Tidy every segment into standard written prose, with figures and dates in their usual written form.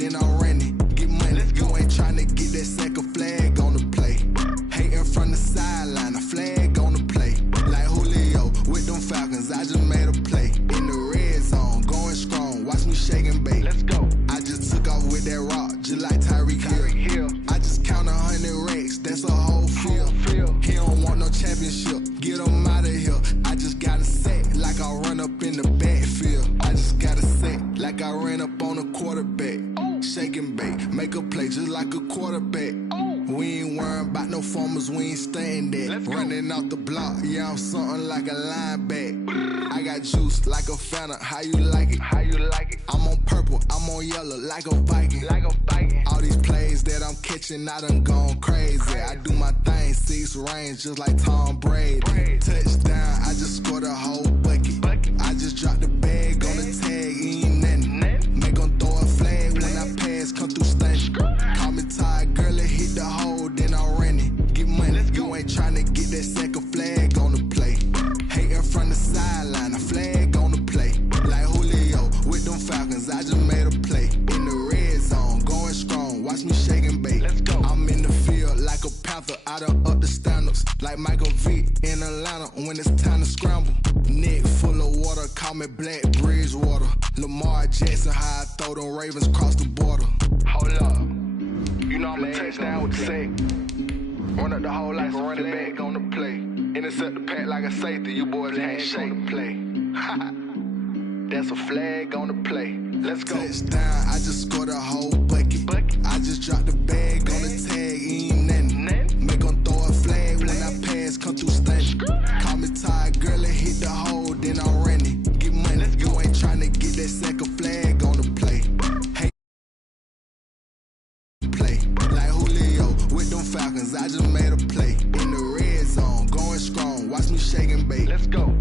then I'm renting. Get money, you ain't tryna get that second flag on the play. Hating from the sideline, a flag on the play. Like Julio with them Falcons, I just made a play. In the red zone, going strong, watch me shake and bake. Let's go. I just took off with that rock, just like Tyreek Hill. I just count 100 racks, that's a whole field. He don't want no championship, get him out of here. I just got a set, like I run up in the backfield. I just got a set, like I ran up on a quarterback. Shake and bake, make a play just like a quarterback. We ain't worrying about no formers, we ain't staying there. Running off the block, yeah, I'm something like a linebacker. I got juice like a Fanta, how you like it? How you like it? I'm on purple, I'm on yellow, like a Viking. Like a Viking. All these plays that I'm catching, I done gone crazy. I do my thing, 6 range, just like Tom Brady. Touchdown, I just scored a whole bucket. I just dropped the bag on the tag, ain't nothing. Make 'em throw a flag when I pass, come through stunning. Call me tired, girl, it hit the hole, then I'm renting. Get money, you ain't tryna get that second flag on the play. Hating from the sideline, a flag on the play. Like Julio with them Falcons, I just made a play. In the red zone, going strong, watch me shake and bake. Let's go. I'm in the field like a Panther, I done up the standards. Like Michael Vick in Atlanta when it's time to scramble. Neck full of water, call me Black Bridgewater. Lamar Jackson, how I throw them Ravens across the border. Hold up, you know I'm a touchdown with the sack. Run up the hole like a running back on the play. Intercept the pack like a safety, you boys ain't shake the play. That's a flag on the play. Let's go. Touchdown, I just scored a whole bucket. I just dropped the bag on the tag, ain't nothing. Make 'em throw a flag when I pass, come through stunning. Call me tired, girl, it hit the hole, then I'm renting. Get money, you ain't tryna get that second flag on the play. Hey, play like Julio with them Falcons, I just made a play. In the red zone, going strong, watch me shake and bake. Let's go.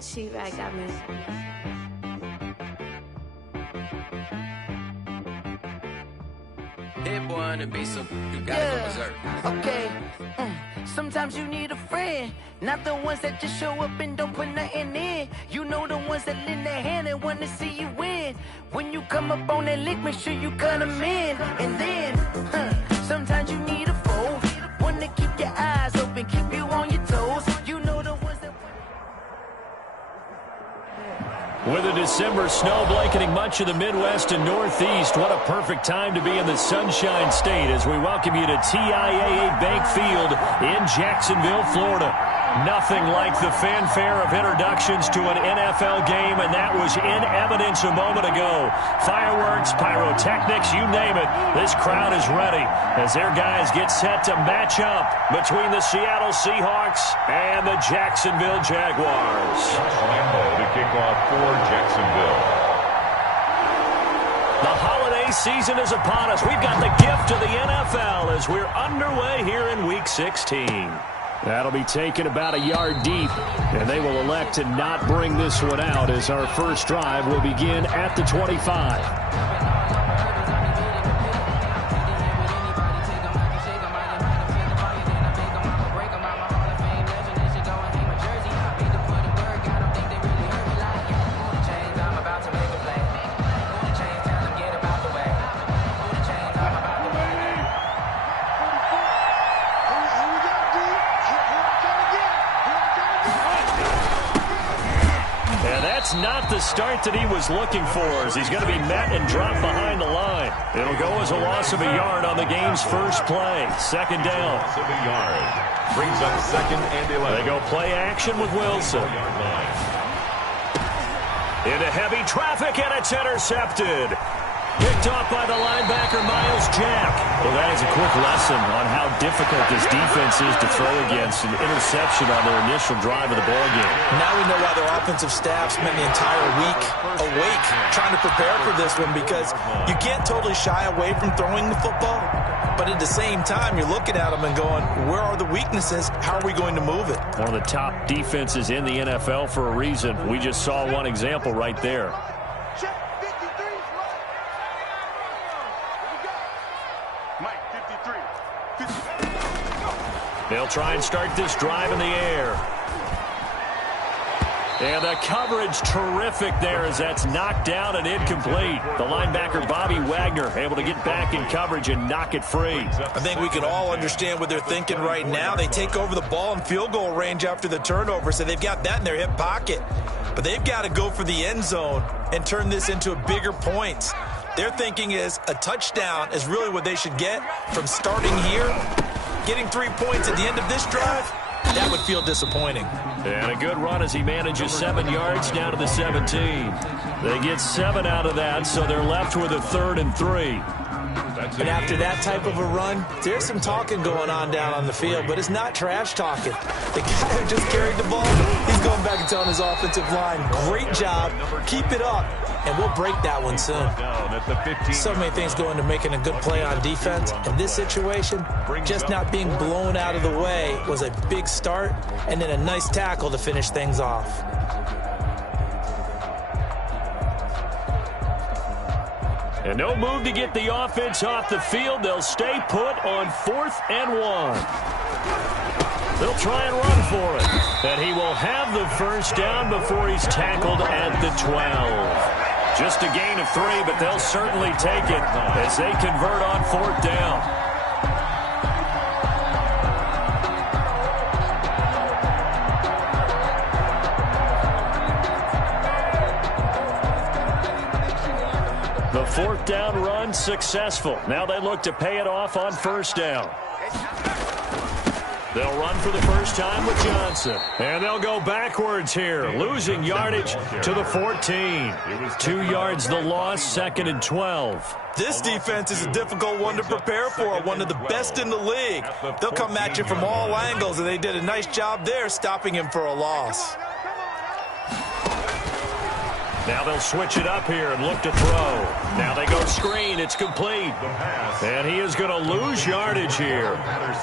She-Rag got me. Hit boy on the beat, so you gotta go berserk. Okay. Sometimes you need a friend, not the ones that just show up and don't put nothing in. You know the ones that lend their hand and want to see you win. When you come up on that lick, make sure you cut them in. And then, sometimes you need a foe, one to keep your eyes open, keep you on your toes. You know the ones that... With a December snow blanketing much of the Midwest and Northeast, what a perfect time to be in the Sunshine State as we welcome you to TIAA Bank Field in Jacksonville, Florida. Nothing like the fanfare of introductions to an NFL game, and that was in evidence a moment ago. Fireworks, pyrotechnics, you name it. This crowd is ready as their guys get set to match up between the Seattle Seahawks and the Jacksonville Jaguars. Lambo to kick off for Jacksonville. The holiday season is upon us. We've got the gift of the NFL as we're underway here in Week 16. That'll be taken about a yard deep, and they will elect to not bring this one out as our first drive will begin at the 25. Not the start that he was looking for as he's going to be met and dropped behind the line. It'll go as a loss of a yard on the game's first play. Second down. Loss of a yard. Brings up 2nd and 11. They go play action with Wilson. Into heavy traffic, and it's intercepted. Picked off by the linebacker, Miles Jack. Well, that is a quick lesson on how difficult this defense is to throw against an interception on their initial drive of the ballgame. Now we know why their offensive staff spent the entire week awake trying to prepare for this one, because you can't totally shy away from throwing the football, but at the same time, you're looking at them and going, where are the weaknesses? How are we going to move it? One of the top defenses in the NFL for a reason. We just saw one example right there. They'll try and start this drive in the air. And the coverage terrific there as that's knocked down and incomplete. The linebacker, Bobby Wagner, able to get back in coverage and knock it free. I think we can all understand what they're thinking right now. They take over the ball in field goal range after the turnover, so they've got that in their hip pocket. But they've got to go for the end zone and turn this into bigger points. Their thinking is a touchdown is really what they should get from starting here. Getting 3 points at the end of this drive, that would feel disappointing. And a good run as he manages 7 yards down to the 17. They get 7 out of that, so they're left with a 3rd and 3. And after that type of a run, there's some talking going on down on the field, but it's not trash talking. The guy who just carried the ball, he's going back and telling his offensive line, great job, keep it up, and we'll break that one soon. So many things go into making a good play on defense. In this situation, just not being blown out of the way was a big start, and then a nice tackle to finish things off. And no move to get the offense off the field. They'll stay put on 4th and 1. They'll try and run for it. And he will have the first down before he's tackled at the 12. Just a gain of 3, but they'll certainly take it as they convert on 4th down. The 4th down run successful. Now they look to pay it off on 1st down. They'll run for the first time with Johnson. And they'll go backwards here, losing yardage to the 14. 2 yards the loss, 2nd and 12. This defense is a difficult one to prepare for, one of the best in the league. They'll come at you from all angles, and they did a nice job there stopping him for a loss. Now they'll switch it up here and look to throw. Now they go screen. It's complete. And he is going to lose yardage here.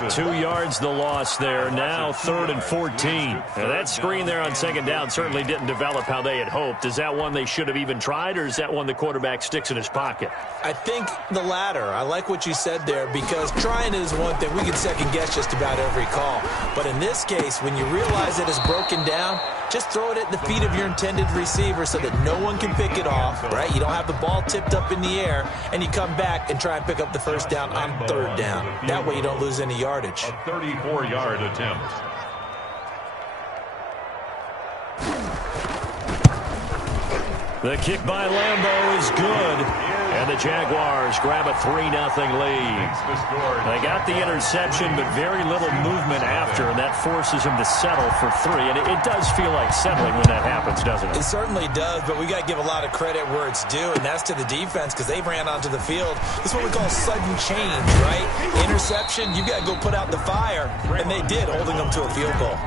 2 yards the loss there. Now 3rd and 14. Now that screen there on 2nd down certainly didn't develop how they had hoped. Is that one they should have even tried, or is that one the quarterback sticks in his pocket? I think the latter. I like what you said there, because trying is one thing. We can second guess just about every call. But in this case, when you realize it is broken down, just throw it at the feet of your intended receiver so that no one can pick it off, right? You don't have the ball tipped up in the air, and you come back and try and pick up the first down on 3rd down. That way you don't lose any yardage. A 34-yard attempt. The kick by Lambeau is good. And the Jaguars grab a 3-0 lead. They got the interception, but very little movement after, and that forces them to settle for 3. And it does feel like settling when that happens, doesn't it? It certainly does, but we got to give a lot of credit where it's due, and that's to the defense, because they ran onto the field. This is what we call sudden change, right? Interception, you got to go put out the fire, and they did, holding them to a field goal.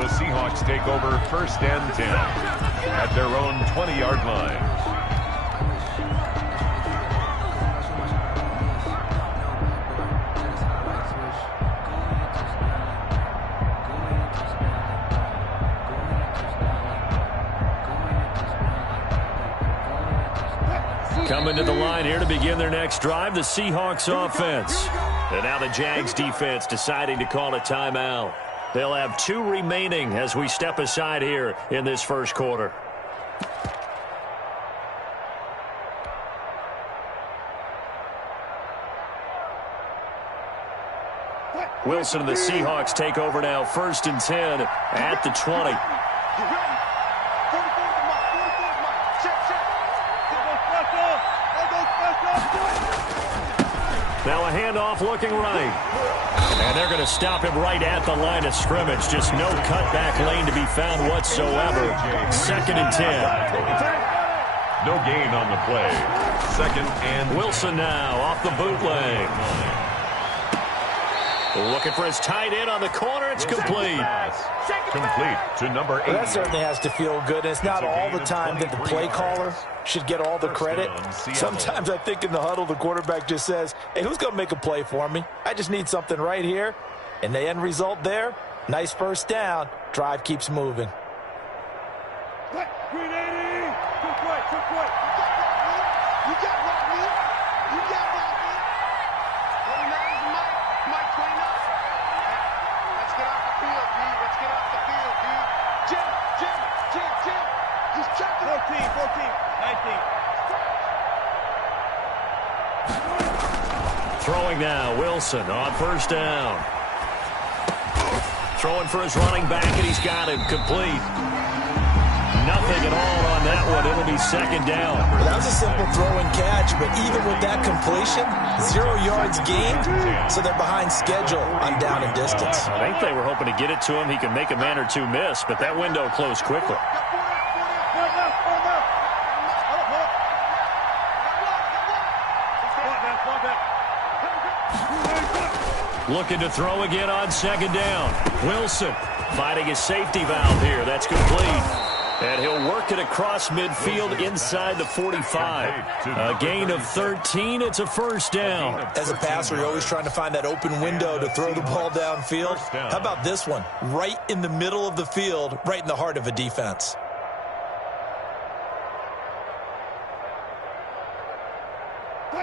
The Seahawks take over 1st and 10 at their own 20-yard line. Coming to the line here to begin their next drive, the Seahawks offense. And now the Jags defense deciding to call a timeout. They'll have 2 remaining as we step aside here in this first quarter. Wilson and the Seahawks take over now, 1st and 10 at the 20. Now a handoff looking right. And they're going to stop him right at the line of scrimmage. Just no cutback lane to be found whatsoever. 2nd and 10. No gain on the play. 2nd and Wilson now off the bootleg. Looking for his tight end on the corner. It's complete. Complete to number 8. Well, that certainly has to feel good. It's not all the time that the play caller should get all the credit. Sometimes I think in the huddle, the quarterback just says, hey, who's going to make a play for me? I just need something right here. And the end result there, nice first down. Drive keeps moving. He's checking. 14, 19. Throwing now, Wilson on first down. Throwing for his running back, and he's got him complete. Nothing at all on that one. It'll be second down. That was a simple throw and catch, but even with that completion, 0 yards gained, so they're behind schedule on down and distance. I think they were hoping to get it to him. He could make a man or two miss, but that window closed quickly. Looking to throw again on second down. Wilson fighting his safety valve here. That's complete. And he'll work it across midfield inside the 45. A gain of 13. It's a first down. As a passer, you're always trying to find that open window to throw the ball downfield. How about this one? Right in the middle of the field, right in the heart of a defense.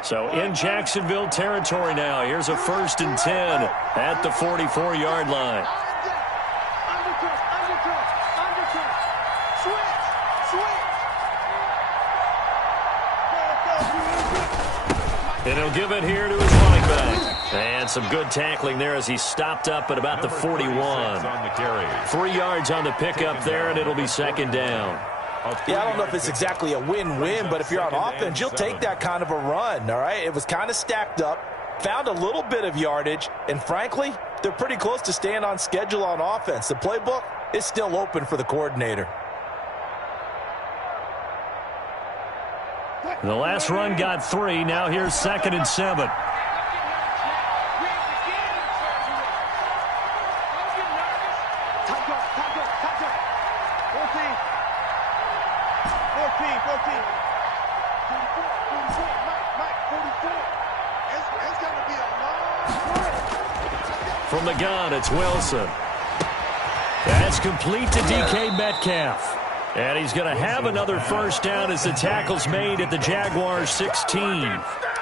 So in Jacksonville territory now. Here's a 1st and 10 at the 44-yard line. And he'll give it here to his running back. And some good tackling there as he stopped up at about the 41. 3 yards on the pickup there, and it'll be second down. Yeah, I don't know if it's exactly a win-win, but if you're on offense, you'll take that kind of a run, all right? It was kind of stacked up, found a little bit of yardage, and frankly, they're pretty close to staying on schedule on offense. The playbook is still open for the coordinator. The last run got 3. Now here's 2nd and 7. From the gun, it's Wilson. That's complete to DK Metcalf. And he's going to have another first down as the tackle's made at the Jaguars' 16.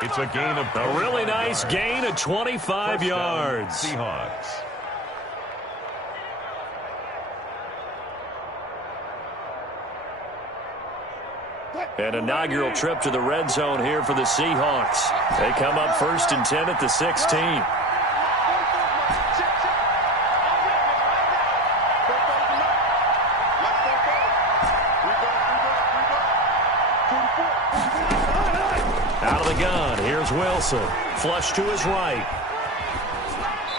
It's a gain of a really nice gain of 25 yards. Seahawks. An inaugural trip to the red zone here for the Seahawks. They come up 1st and 10 at the 16. Out of the gun, here's Wilson. Flush to his right.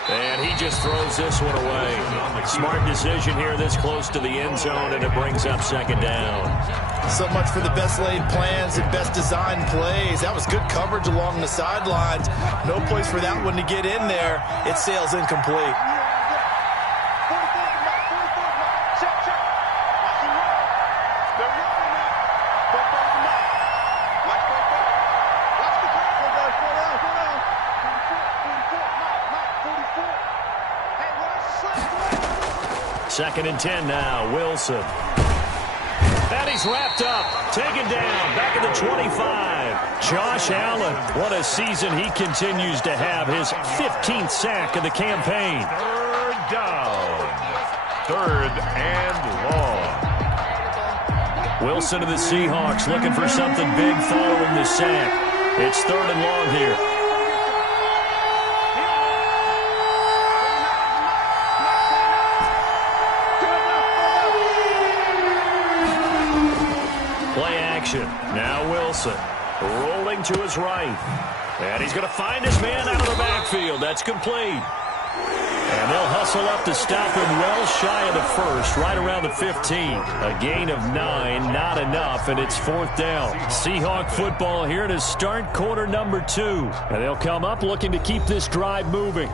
And he just throws this one away. Smart decision here this close to the end zone, and it brings up second down. So much for the best laid plans and best designed plays. That was good coverage along the sidelines. No place for that one to get in there. It sails incomplete. Second and 10 now, Wilson. And he's wrapped up, taken down, back at the 25. Josh Allen, what a season he continues to have. His 15th sack of the campaign. 3rd down. 3rd and long. Wilson to the Seahawks looking for something big following the sack. It's 3rd and long here. Now Wilson rolling to his right. And he's going to find his man out of the backfield. That's complete. And they'll hustle up to stop him well shy of the 1st, right around the 15. A gain of 9, not enough, and it's 4th down. Seahawk football here to start quarter number 2. And they'll come up looking to keep this drive moving.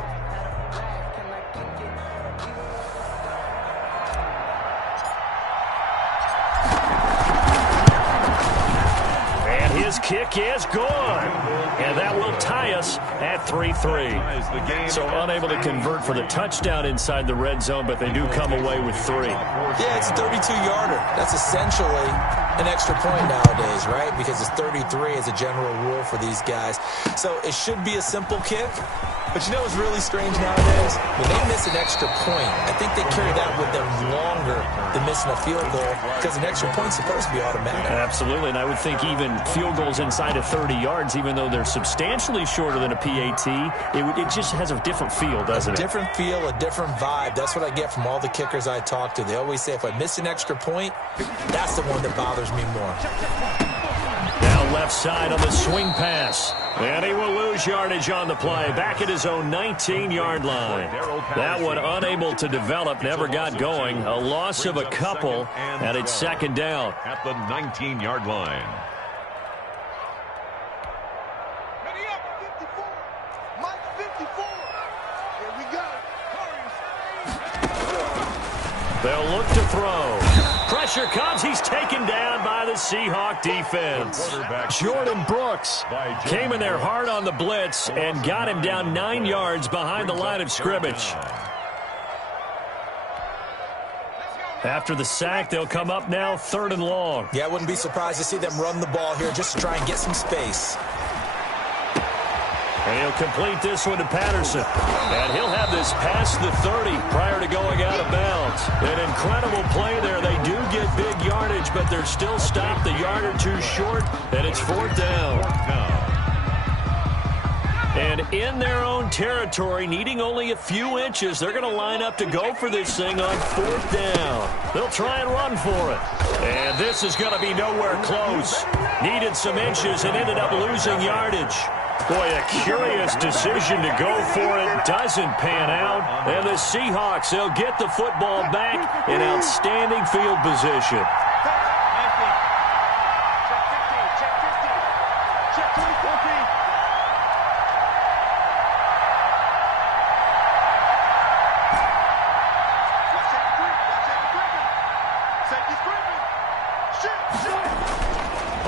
kick is good. And that will tie us at 3-3. So unable to convert for the touchdown inside the red zone, but they do come away with 3. Yeah, it's a 32-yarder. That's essentially an extra point nowadays, right? Because it's 33 as a general rule for these guys. So it should be a simple kick. But you know what's really strange nowadays? When they miss an extra point, I think they carry that with them longer than missing a field goal because an extra point's supposed to be automatic. Absolutely, and I would think even field goals inside of 30 yards, even though they're substantially shorter than a PAT, it just has a different feel, doesn't it? A different feel, a different vibe. That's what I get from all the kickers I talk to. They always say if I miss an extra point, that's the one that bothers me more. Now left side on the swing pass. And he will lose yardage on the play. Back at his own 19-yard line. That one unable to develop, never got going. A loss of a couple, and it's second down. At the 19-yard line. Ready up, 54. Mike 54. Here we go. They'll look to throw. Pressure comes. He's taken down by the Seahawk defense. Jordan Brooks came in there hard on the blitz and got him down 9 yards behind the line of scrimmage. After the sack, they'll come up now 3rd and long. Yeah, I wouldn't be surprised to see them run the ball here just to try and get some space. And he'll complete this one to Patterson. And he'll have this past the 30 prior to going out of bounds. An incredible play there. They do get big yardage, but they're still stopped a yard or two short, and it's 4th down. And in their own territory, needing only a few inches, they're going to line up to go for this thing on 4th down. They'll try and run for it. And this is going to be nowhere close. Needed some inches and ended up losing yardage. Boy, a curious decision to go for it. Doesn't pan out. And the Seahawks, they'll get the football back in outstanding field position. Check 2014.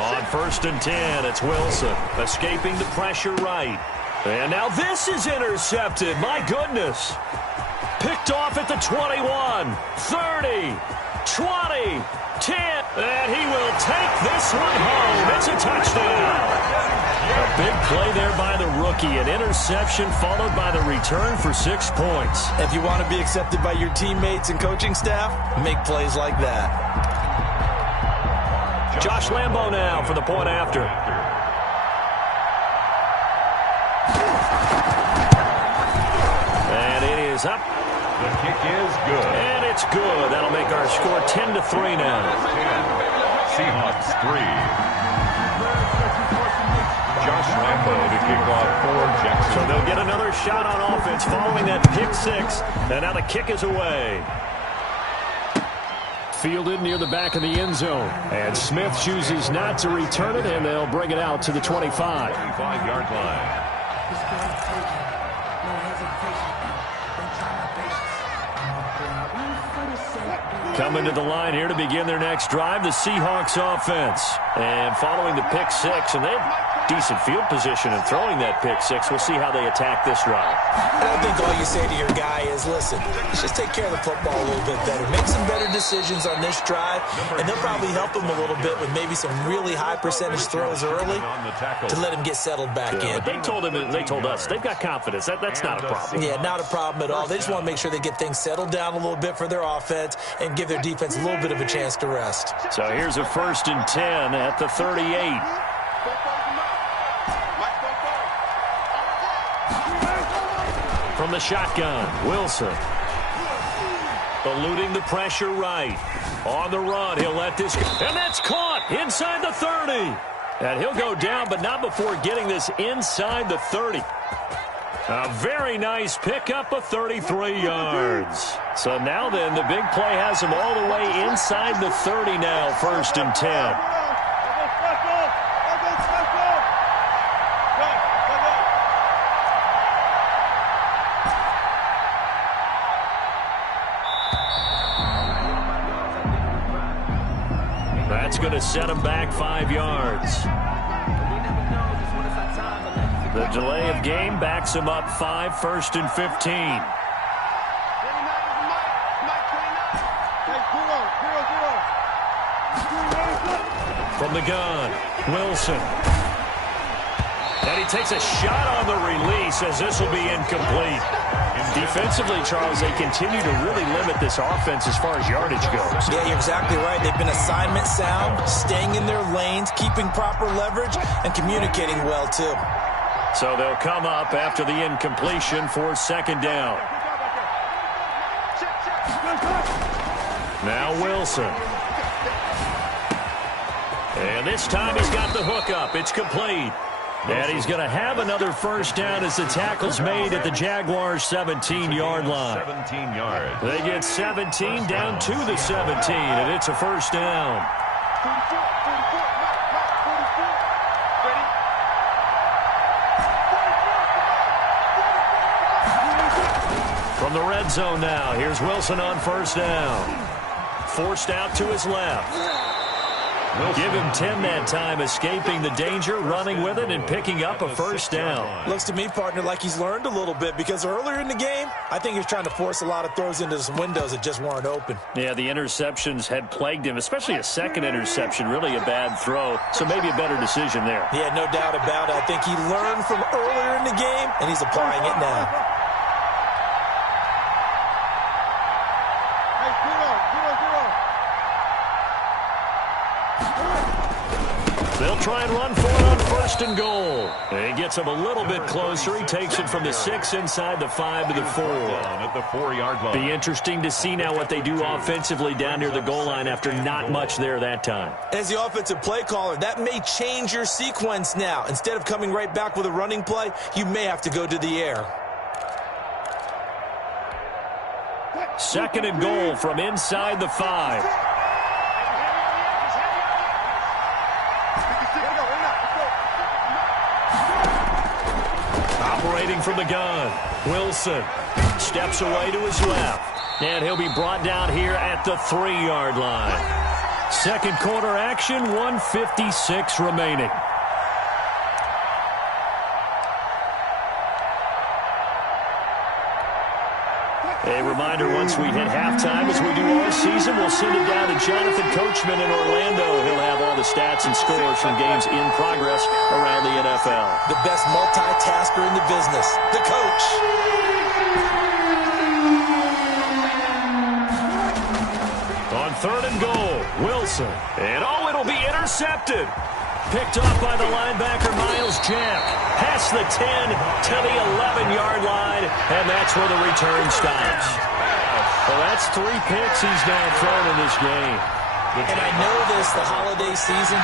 On 1st and 10, it's Wilson escaping the pressure right. And now this is intercepted. My goodness. Picked off at the 21, 30, 20, 10. And he will take this one home. It's a touchdown. A big play there by the rookie. An interception followed by the return for 6 points. If you want to be accepted by your teammates and coaching staff, make plays like that. Josh Lambo now for the point after. And it is up. The kick is good. And it's good. That'll make our score 10-3 now. Seahawks 3. Josh Lambo to kick off for Jackson. So they'll get another shot on offense following that pick 6. And now the kick is away. Fielded near the back of the end zone. And Smith chooses not to return it, and they'll bring it out to the 25. 25-yard line. Coming to the line here to begin their next drive, the Seahawks offense. And following the pick 6, and they have decent field position in throwing that pick 6. We'll see how they attack this drive. I think all you say to your guy is, listen, let's just take care of the football a little bit better. Make some better decisions on this drive, and they'll probably help him a little bit with maybe some really high percentage throws early to let him get settled back in. But they told us, they've got confidence. That's not a problem. Yeah, not a problem at all. They just want to make sure they get things settled down a little bit for their offense and give their defense a little bit of a chance to rest. So here's a 1st and 10 at the 38. From the shotgun, Wilson. Eluding the pressure right. On the run, he'll let this go. And that's caught inside the 30. And he'll go down, but not before getting this inside the 30. A very nice pickup of 33 yards. So now then, the big play has him all the way inside the 30 now, 1st and 10. That's going to set him back 5 yards. The delay of game backs him up 5, 1st and 15. From the gun, Wilson. And he takes a shot on the release as this will be incomplete. Defensively, Charles, they continue to really limit this offense as far as yardage goes. Yeah, you're exactly right. They've been assignment sound, staying in their lanes, keeping proper leverage, and communicating well, too. So they'll come up after the incompletion for 2nd down. Now Wilson. And this time he's got the hook up. It's complete. And he's going to have another 1st down as the tackle's made at the Jaguars' 17-yard line. 17 yards. They get 17 down to the 17, and it's a 1st down. From the red zone now, here's Wilson on 1st down. Forced out to his left. Give him 10 that time, escaping the danger, running with it, and picking up a 1st down. Looks to me, partner, like he's learned a little bit, because earlier in the game, I think he was trying to force a lot of throws into some windows that just weren't open. Yeah, the interceptions had plagued him, especially a 2nd interception, really a bad throw, so maybe a better decision there. Yeah, no doubt about it. I think he learned from earlier in the game, and he's applying it now. They'll try and run for it on 1st and goal. He gets him a little bit closer. He takes it from the 6 inside the 5 to the 4. At the 4-yard line. Be interesting to see now what they do offensively down near the goal line after not much there that time. As the offensive play caller, that may change your sequence now. Instead of coming right back with a running play, you may have to go to the air. 2nd and goal from inside the 5. Operating from the gun, Wilson steps away to his left, and he'll be brought down here at the 3-yard line. 2nd quarter action, 1:56 remaining. A reminder, once we hit halftime, as we do all season, we'll send it down to Jonathan Coachman in Orlando. He'll have all the stats and scores from games in progress around the NFL. The best multitasker in the business, the coach. On 3rd and goal, Wilson. And it'll be intercepted. Picked off by the linebacker, Miles Jack. Past the 10 to the 11-yard line, and that's where the return stops. Well, that's 3 picks he's now thrown in this game. And I know this, the holiday season,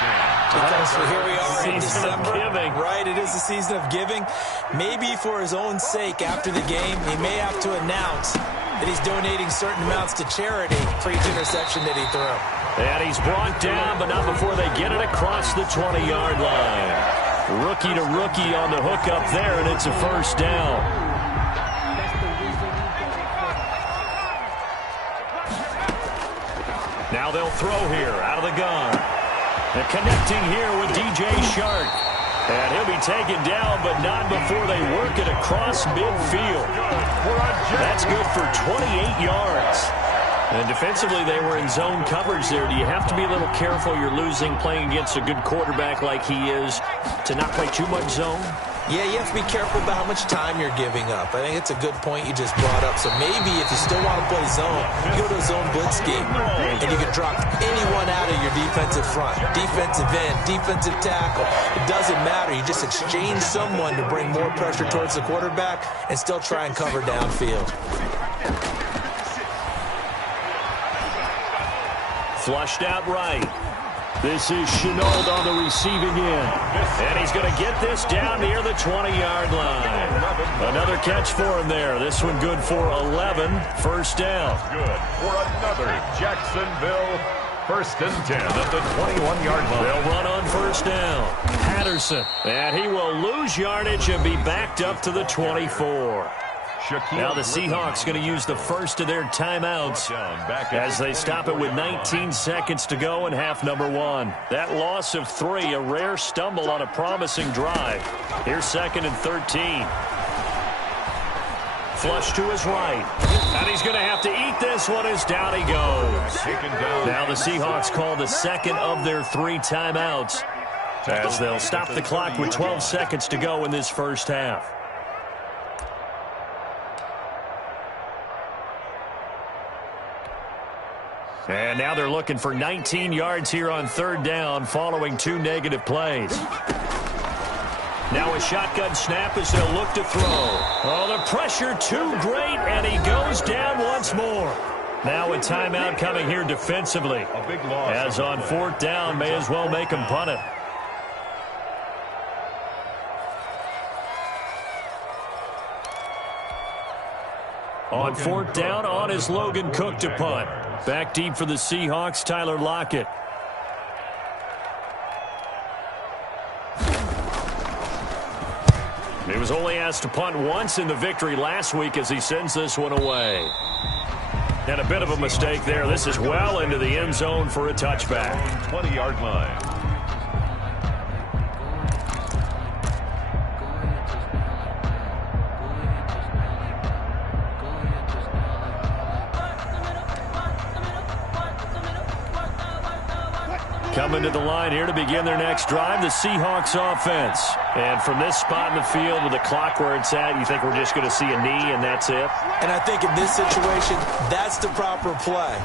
because here we are in December. Right, it is the season of giving. Maybe for his own sake, after the game, he may have to announce that he's donating certain amounts to charity for each interception that he threw. And he's brought down, but not before they get it across the 20-yard line. Rookie to rookie on the hook up there, and it's a 1st down. Now they'll throw here out of the gun. And connecting here with DJ Shark. And he'll be taken down, but not before they work it across midfield. That's good for 28 yards. And defensively, they were in zone coverage there. Do you have to be a little careful? You're losing playing against a good quarterback like he is to not play too much zone? Yeah, you have to be careful about how much time you're giving up. I think it's a good point you just brought up. So maybe if you still want to play zone, you go to a zone blitz scheme, and you can drop anyone out of your defensive front. Defensive end, defensive tackle. It doesn't matter. You just exchange someone to bring more pressure towards the quarterback and still try and cover downfield. Flushed out right. This is Chenault on the receiving end. And he's going to get this down near the 20-yard line. Another catch for him there. This one good for 11. 1st down. Good for another Jacksonville 1st and 10 at the 21-yard line. They'll run on 1st down. Patterson. And he will lose yardage and be backed up to the 24. Now the Seahawks going to use the first of their timeouts as they stop it with 19 seconds to go in half number 1. That loss of 3, a rare stumble on a promising drive. Here's 2nd and 13. Flush to his right. And he's going to have to eat this one as down he goes. Now the Seahawks call the second of their 3 timeouts as they'll stop the clock with 12 seconds to go in this first half. And now they're looking for 19 yards here on 3rd down following 2 negative plays. Now a shotgun snap as they'll look to throw. Oh, the pressure too great, and he goes down once more. Now a timeout coming here defensively. A big loss. As on 4th down, may as well make him punt it. On 4th down, on is Logan Cook to punt. Back deep for the Seahawks, Tyler Lockett. He was only asked to punt once in the victory last week as he sends this one away. And a bit of a mistake there. This is well into the end zone for a touchback. 20-yard line. Coming to the line here to begin their next drive, the Seahawks offense. And from this spot in the field with the clock where it's at, you think we're just going to see a knee and that's it? And I think in this situation, that's the proper play.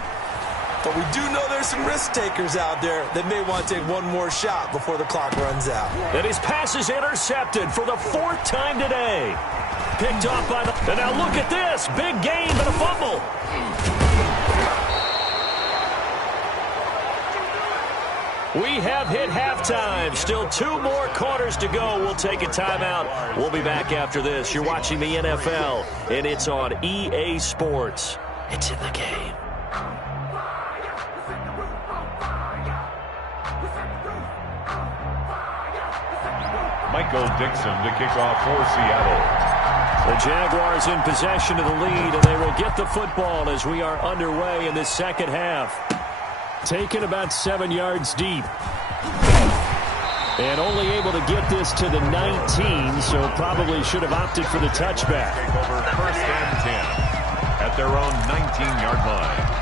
But we do know there's some risk takers out there that may want to take one more shot before the clock runs out. And his pass is intercepted for the 4th time today. Picked off by the... And now look at this. Big gain, but a fumble. We have hit halftime. Still 2 more quarters to go. We'll take a timeout. We'll be back after this. You're watching the NFL, and it's on EA Sports. It's in the game. Michael Dixon to kick off for Seattle. The Jaguars in possession of the lead, and they will get the football as we are underway in the second half. Taken about 7 yards deep. And only able to get this to the 19, so probably should have opted for the touchback. Take over 1st and 10 at their own 19-yard line.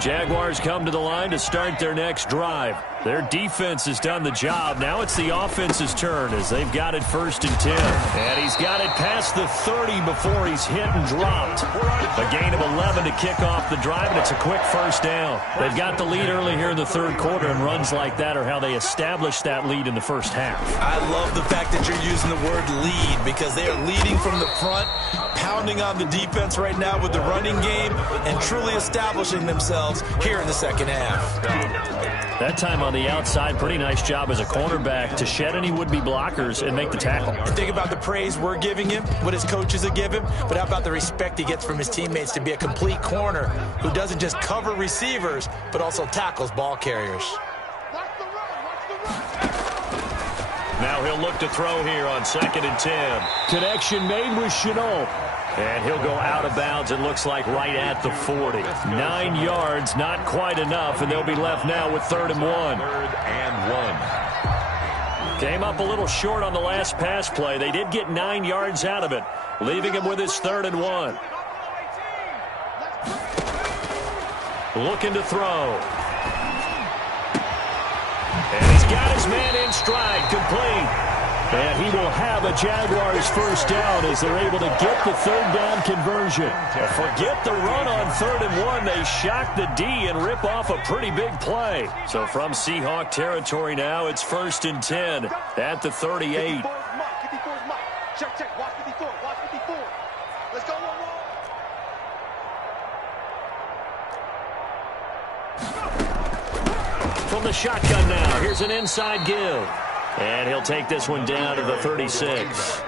Jaguars come to the line to start their next drive. Their defense has done the job. Now it's the offense's turn as they've got it 1st and 10. And he's got it past the 30 before he's hit and dropped. A gain of 11 to kick off the drive, and it's a quick 1st down. They've got the lead early here in the 3rd quarter, and runs like that are how they establish that lead in the first half. I love the fact that you're using the word lead because they are leading from the front, pounding on the defense right now with the running game, and truly establishing themselves here in the second half. That time on the outside, pretty nice job as a cornerback to shed any would-be blockers and make the tackle. Think about the praise we're giving him, what his coaches have given him, but how about the respect he gets from his teammates to be a complete corner who doesn't just cover receivers, but also tackles ball carriers. Now he'll look to throw here on 2nd and 10. Connection made with Chenault. And he'll go out of bounds, it looks like right at the 40. 9 yards, not quite enough, and they'll be left now with 3rd and 1. 3rd and 1. Came up a little short on the last pass play. They did get 9 yards out of it, leaving him with his 3rd and 1. Looking to throw. And he's got his man in stride, complete. And he will have a Jaguars 1st down as they're able to get the 3rd down conversion. Forget the run on 3rd and 1. They shock the D and rip off a pretty big play. So from Seahawk territory now, it's 1st and 10 at the 38. Check. Watch 54. Let's go, From the shotgun now, here's an inside give. And he'll take this one down to the 36.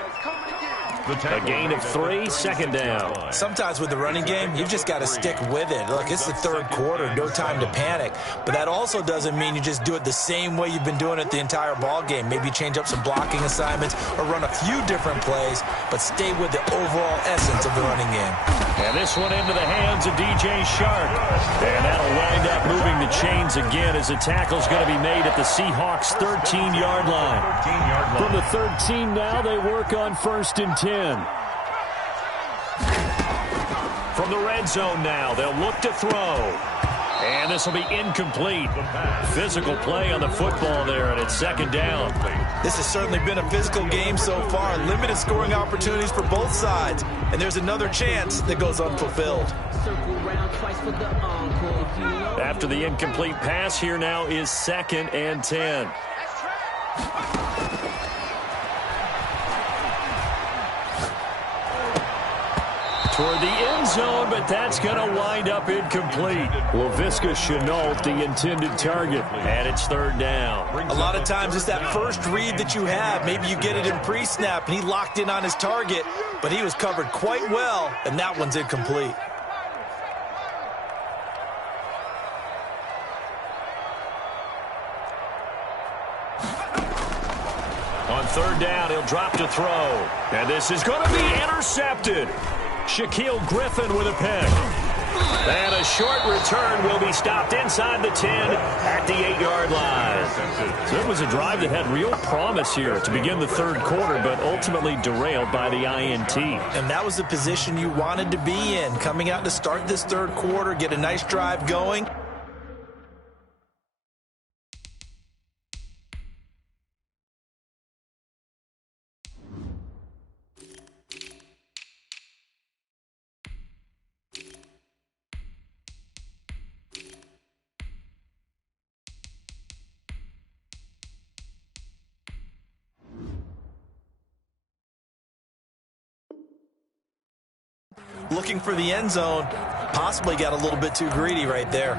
A gain of 3, second down. Sometimes with the running game, you've just got to stick with it. Look, it's the third quarter, no time to panic. But that also doesn't mean you just do it the same way you've been doing it the entire ball game. Maybe change up some blocking assignments or run a few different plays, but stay with the overall essence of the running game. And this one into the hands of DJ Shark. And that'll wind up moving the chains again as the tackle's going to be made at the Seahawks' 13-yard line. From the 13 now, they work on 1st and 10. From the red zone now, they'll look to throw. And this will be incomplete. Physical play on the football there, and it's second down. This has certainly been a physical game so far. Limited scoring opportunities for both sides. And there's another chance that goes unfulfilled. After the incomplete pass, here now is 2nd and 10. Toward the end zone, but that's going to wind up incomplete. Laviska Shenault, the intended target, and it's 3rd down. A lot of times it's that first read that you have. Maybe you get it in pre-snap, and he locked in on his target, but he was covered quite well, and that one's incomplete. On 3rd down, he'll drop to throw, and this is going to be intercepted. Shaquille Griffin with a pick. And a short return will be stopped inside the 10 at the 8-yard line. So it was a drive that had real promise here to begin the 3rd quarter, but ultimately derailed by the INT. And that was the position you wanted to be in, coming out to start this 3rd quarter, get a nice drive going. Looking for the end zone, possibly got a little bit too greedy right there.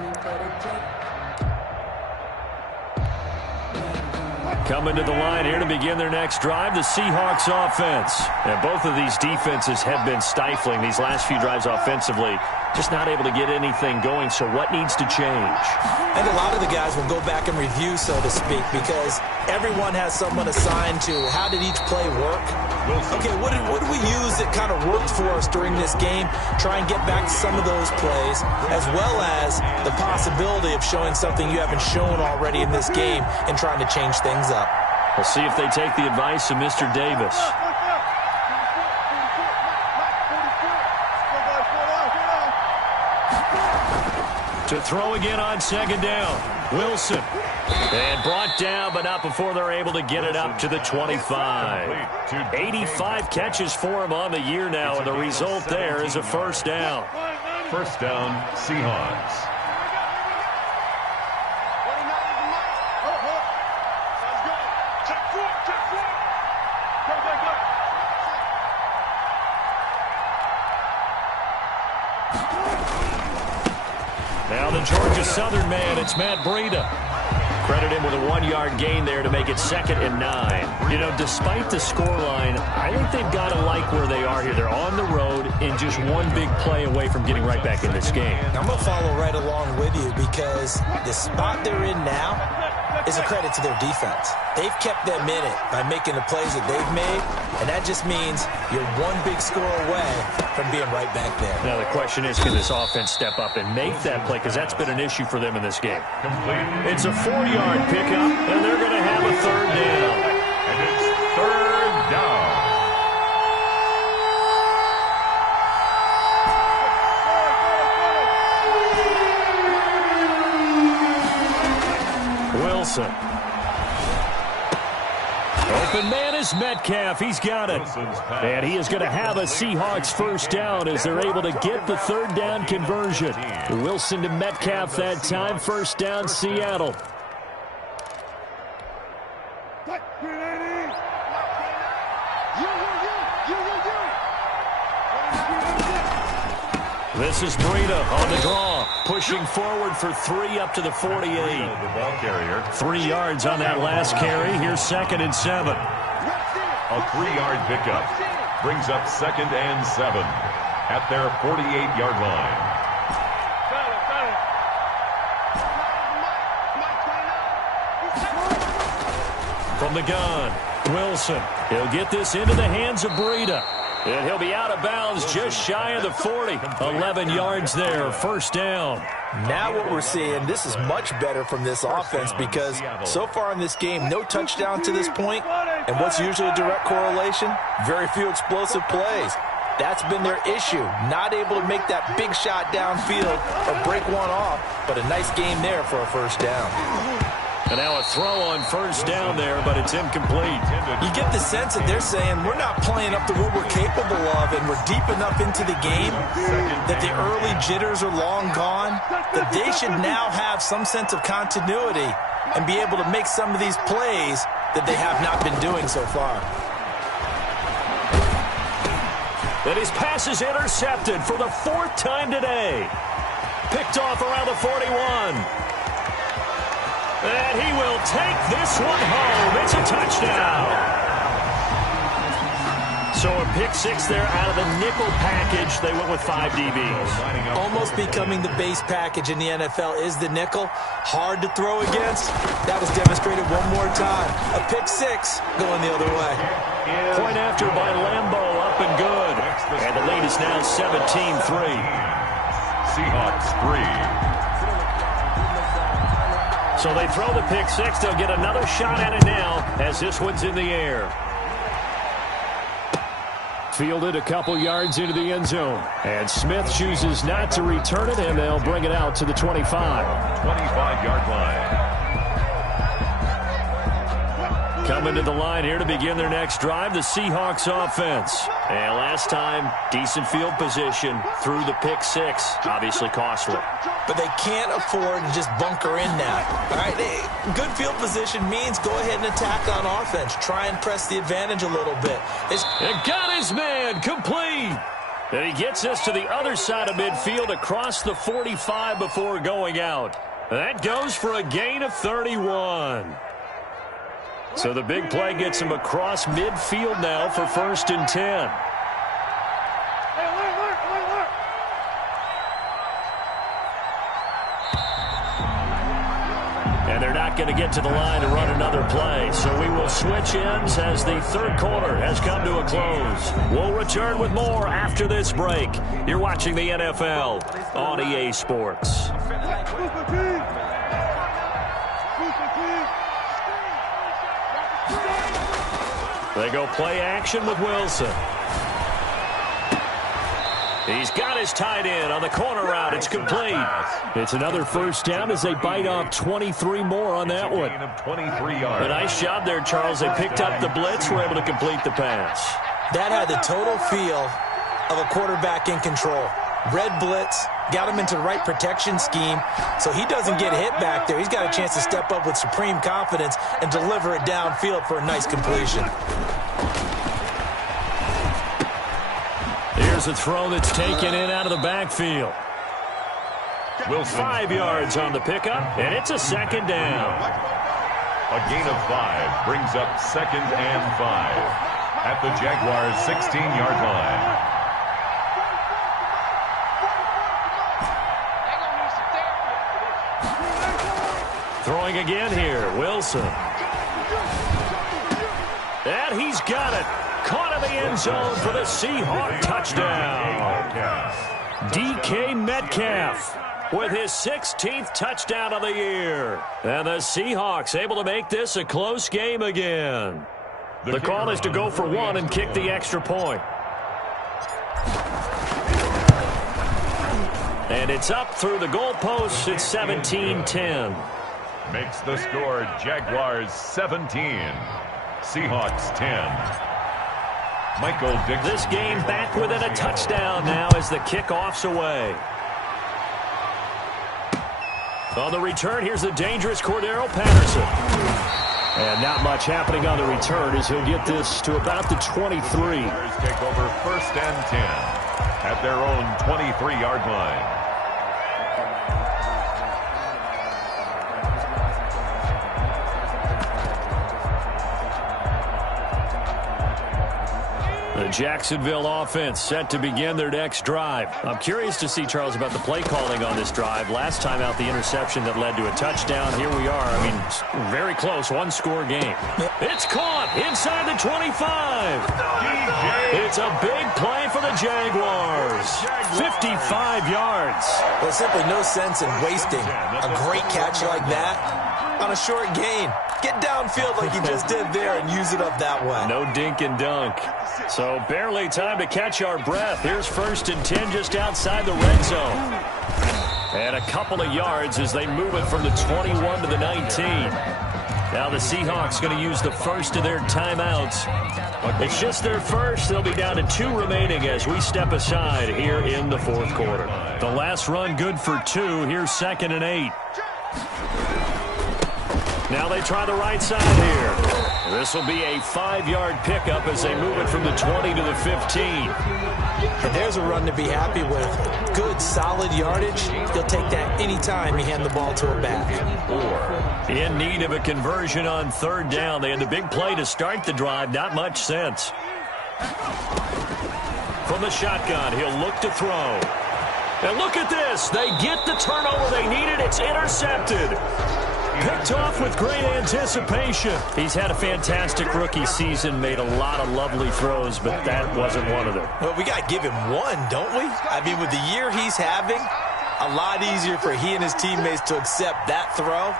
Coming to the line here to begin their next drive, the Seahawks offense. And both of these defenses have been stifling these last few drives offensively. Just not able to get anything going, so what needs to change? And a lot of the guys will go back and review, so to speak, because everyone has someone assigned to how did each play work. Okay, what did we use that kind of worked for us during this game? Try and get back to some of those plays, as well as the possibility of showing something you haven't shown already in this game and trying to change things up. We'll see if they take the advice of Mr. Davis. To throw again on 2nd down. Wilson. And brought down, but not before they're able to get it up to the 25. 85 catches for him on the year now, and the result there is a 1st down. 1st down, Seahawks. Now the Georgia Southern man, it's Matt Breida. Credit him with a 1-yard gain there to make it 2nd and 9. You know, despite the scoreline, I think they've got to like where they are here. They're on the road and just one big play away from getting right back in this game. I'm going to follow right along with you because the spot they're in now is a credit to their defense. They've kept them in it by making the plays that they've made, and that just means you're one big score away from being right back there. Now the question is, can this offense step up and make that play? Because that's been an issue for them in this game. It's a 4-yard pickup, and they're going to have a 3rd down. And it's 3rd down. Wilson. Open man is Metcalf. He's got it. And he is going to have a Seahawks 1st down as they're able to get the 3rd down conversion. Wilson to Metcalf that time. 1st down, Seattle. This is Breida on the draw, pushing forward for 3 up to the 48. The ball carrier. 3 yards on that last carry. Here's 2nd and 7. A 3-yard pickup. brings up 2nd and 7 at their 48-yard line. From the gun, Wilson. He'll get this into the hands of Breida. And he'll be out of bounds just shy of the 40. 11 yards there, first down. Now what we're seeing, this is much better from this offense because so far in this game, no touchdown to this point. And what's usually a direct correlation? Very few explosive plays. That's been their issue. Not able to make that big shot downfield or break one off, but a nice game there for a first down. And now a throw on first down there, but it's incomplete. You get the sense that they're saying we're not playing up to what we're capable of, and we're deep enough into the game that the early jitters are long gone, that they should now have some sense of continuity and be able to make some of these plays that they have not been doing so far. And his pass is intercepted for the 4th time today. Picked off around the 41. And he will take this one home. It's a touchdown. So a pick 6 there out of the nickel package. They went with 5 DBs. Almost becoming the base package in the NFL is the nickel. Hard to throw against. That was demonstrated one more time. A pick 6 going the other way. Point after by Lambeau, up and good. And the lead is now 17-3. Seahawks 3. So they throw the pick 6. They'll get another shot at it now as this one's in the air. Fielded a couple yards into the end zone. And Smith chooses not to return it, and they'll bring it out to the 25. 25-yard line. Coming to the line here to begin their next drive, the Seahawks offense. And last time, decent field position through the pick 6. Obviously costly. But they can't afford to just bunker in now. All right, good field position means go ahead and attack on offense. Try and press the advantage a little bit. And got his man complete. And he gets us to the other side of midfield across the 45 before going out. That goes for a gain of 31. So the big play gets him across midfield now for 1st and 10. And they're not going to get to the line to run another play. So we will switch ends as the 3rd quarter has come to a close. We'll return with more after this break. You're watching the NFL on EA Sports. They go play action with Wilson. He's got his tight end on the corner route. It's complete. It's another first down as they bite off 23 more on that one. A nice job there, Charles. They picked up the blitz, were able to complete the pass. That had the total feel of a quarterback in control. Red blitz, got him into the right protection scheme, so he doesn't get hit back there. He's got a chance to step up with supreme confidence and deliver it downfield for a nice completion. Here's a throw that's taken in out of the backfield. 5 yards on the pickup, and it's a 2nd down. A gain of 5 brings up 2nd and 5 at the Jaguars' 16-yard line. Throwing again here, Wilson. And he's got it. Caught in the end zone for the Seahawk touchdown. DK Metcalf with his 16th touchdown of the year. And the Seahawks able to make this a close game again. The call is to go for 1 and kick the extra point. And it's up through the goalposts. It's 17-10. Makes the score Jaguars 17, Seahawks 10. Michael Dixon. This game back within a touchdown now as the kickoff's away. On the return, here's the dangerous Cordero Patterson. And not much happening on the return as he'll get this to about the 23. Take over 1st and 10 at their own 23-yard line. The Jacksonville offense set to begin their next drive. I'm curious to see, Charles, about the play calling on this drive. Last time out, the interception that led to a touchdown. Here we are. I mean, very close, one-score game. It's caught inside the 25. It's a big play for the Jaguars. 55 yards. There's simply no sense in wasting a great catch like that on a short gain. Get downfield like you just did there and use it up that way. No dink and dunk. So barely time to catch our breath. Here's 1st and 10 just outside the red zone. And a couple of yards as they move it from the 21 to the 19. Now the Seahawks going to use the first of their timeouts. It's just their first. They'll be down to 2 remaining as we step aside here in the 4th quarter. The last run good for 2. Here's 2nd and 8. Now they try the right side here. This will be a 5-yard pickup as they move it from the 20 to the 15. And there's a run to be happy with. Good, solid yardage. You'll take that anytime you hand the ball to a back. In need of a conversion on 3rd down. They had the big play to start the drive. Not much sense. From the shotgun, he'll look to throw. And look at this. They get the turnover they needed. It's intercepted. Picked off with great anticipation. He's had a fantastic rookie season, made a lot of lovely throws, but that wasn't one of them. Well, we got to give him one, don't we? I mean, with the year he's having, a lot easier for he and his teammates to accept that throw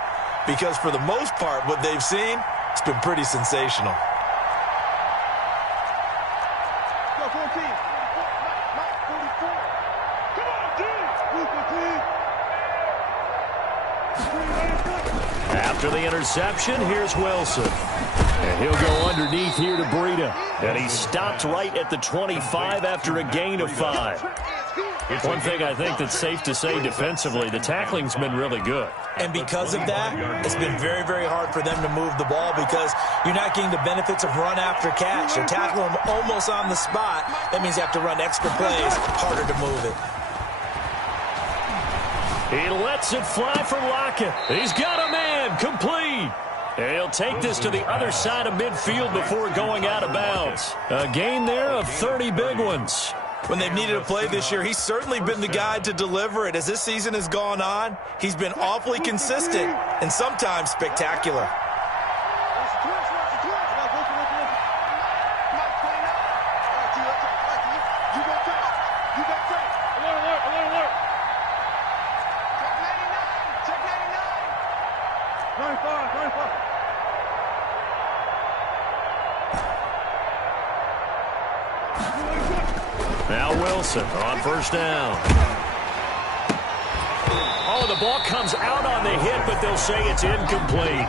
because for the most part, what they've seen, it's been pretty sensational. After the interception, here's Wilson. And he'll go underneath here to Breida. And he stopped right at the 25 after a gain of 5. One thing I think that's safe to say defensively, the tackling's been really good. And because of that, it's been very, very hard for them to move the ball because you're not getting the benefits of run after catch. You're tackling them almost on the spot. That means you have to run extra plays, harder to move it. He lets it fly from Lockett. He's got a man, complete. And he'll take this to the other side of midfield before going out of bounds. A gain there of 30 big ones. When they've needed a play this year, he's certainly been the guy to deliver it. As this season has gone on, he's been awfully consistent and sometimes spectacular. Now Wilson on 1st down. Oh, the ball comes out on the hit, but they'll say it's incomplete.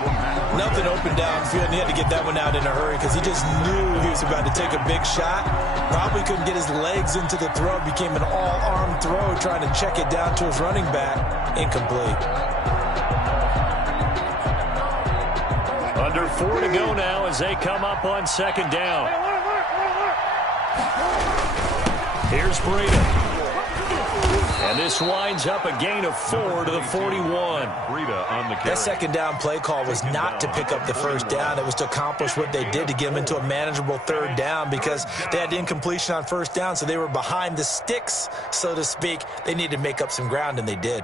Nothing open downfield, and he had to get that one out in a hurry because he just knew he was about to take a big shot. Probably couldn't get his legs into the throw. Became an all-arm throw, trying to check it down to his running back. Incomplete. Under 4 to go now as they come up on 2nd down. Here's Breida. And this winds up a gain of 4 to the 41. Breida on the carry. That 2nd down play call was not to pick up the 1st down. It was to accomplish what they did to get them into a manageable 3rd down because they had incompletion on 1st down, so they were behind the sticks, so to speak. They needed to make up some ground, and they did.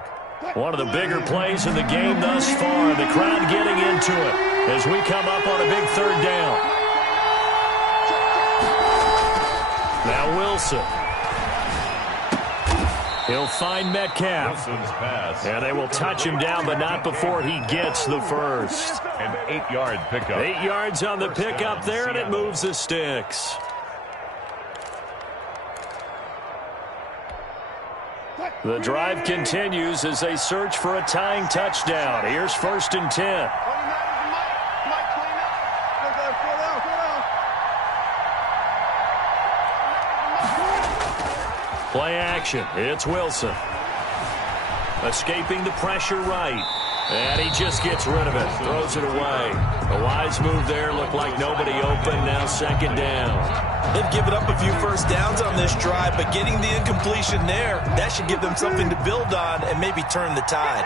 One of the bigger plays in the game thus far. The crowd getting into it as we come up on a big 3rd down. Now Wilson. He'll find Metcalf. And they will touch him down, but not before he gets the first. An 8-yard pickup. 8 yards on the pickup there, and it moves the sticks. The drive continues as they search for a tying touchdown. Here's 1st and 10. Play action. It's Wilson. Escaping the pressure right. And he just gets rid of it. Throws it away. A wise move there. Looked like nobody open. Now 2nd down. They've given up a few 1st downs on this drive, but getting the incompletion there, that should give them something to build on and maybe turn the tide.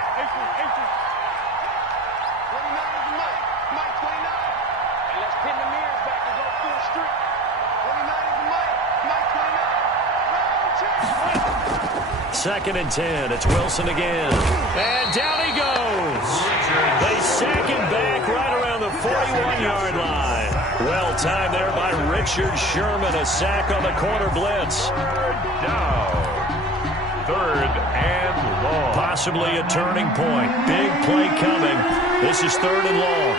2nd and 10. It's Wilson again. And down he goes. They sack him back right around the 41-yard line. Well timed there by Richard Sherman. A sack on the corner blitz. Down. 3rd and long. Possibly a turning point. Big play coming. This is 3rd and long.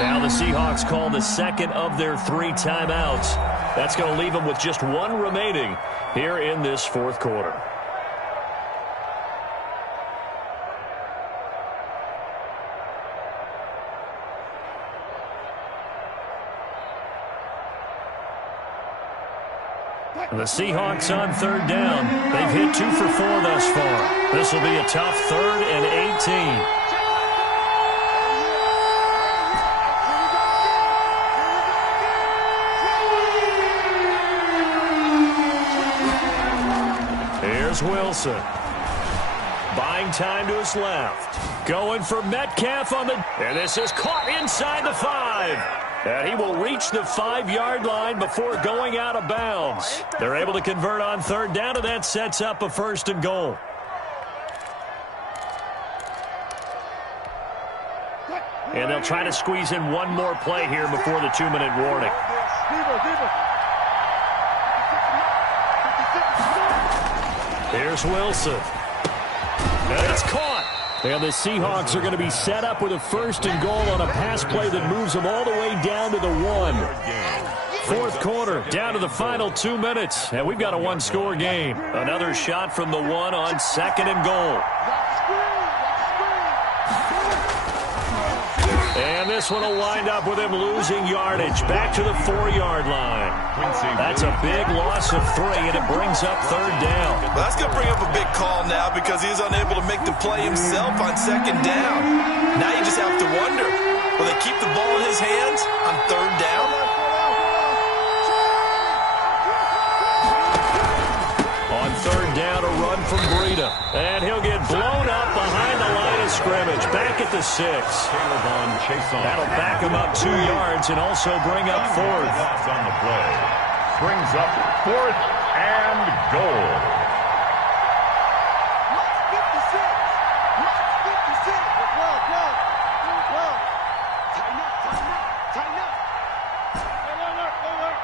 Now the Seahawks call the 2nd of their 3 timeouts. That's going to leave them with just 1 remaining here in this 4th quarter. The Seahawks on 3rd down. They've hit 2 for 4 thus far. This will be a tough 3rd and 18. Here's Wilson. Buying time to his left. Going for Metcalf on the... And this is caught inside the 5. And he will reach the 5-yard line before going out of bounds. They're able to convert on 3rd down, and that sets up a 1st and goal. And they'll try to squeeze in 1 more play here before the 2-minute warning. Here's Wilson. And it's caught. And the Seahawks are going to be set up with a 1st and goal on a pass play that moves them all the way down to the 1. 4th quarter, down to the final 2 minutes. And we've got a 1-score game. Another shot from the 1 on 2nd and goal. And this one will wind up with him losing yardage. Back to the 4-yard line. That's a big loss of 3, and it brings up 3rd down. Well, that's going to bring up a big call now because he's unable to make the play himself on 2nd down. Now you just have to wonder, will they keep the ball in his hands on 3rd down? On 3rd down, a run from Breida. And he'll get blown up behind the line of scrimmage. Back at the 6. That'll back him up 2 yards and also bring up 4th. On the play. Brings up 4th and goal. Tighten up. Alert.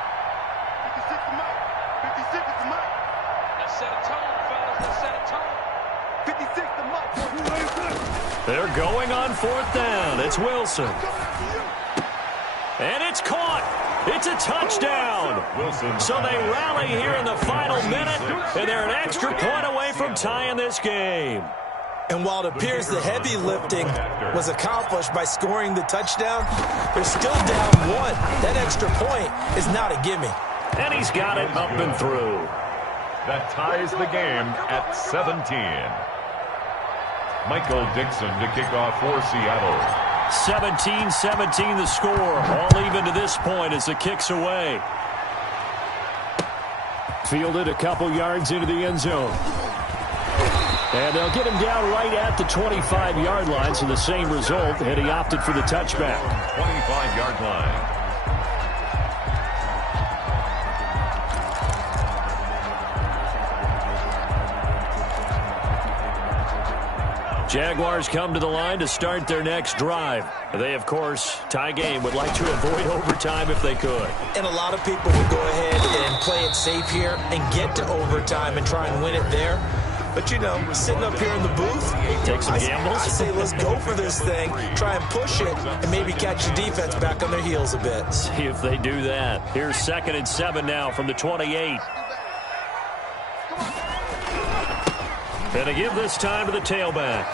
56 to Mike. 56 to Mike. Let's set a tone, fellas. Let's set a tone. 56 to Mike. They're going on 4th down. It's Wilson. And it's caught. It's a touchdown. So they rally here in the final minute, and they're an extra point away from tying this game. And while it appears the heavy lifting was accomplished by scoring the touchdown, they're still down 1. That extra point is not a gimme. And he's got it up and through. That ties the game at 17. Michael Dixon to kick off for Seattle. 17-17 the score. All even to this point as the kick's away. Fielded a couple yards into the end zone. And they'll get him down right at the 25-yard line, so the same result, and he opted for the touchback. 25-yard line. Jaguars come to the line to start their next drive. They, of course, tie game, would like to avoid overtime if they could. And a lot of people would go ahead and play it safe here and get to overtime and try and win it there. But, you know, sitting up here in the booth, take some gambles. I say let's go for this thing, try and push it, and maybe catch the defense back on their heels a bit. See if they do that. Here's 2nd and 7 now from the 28. And to give this time to the tailback.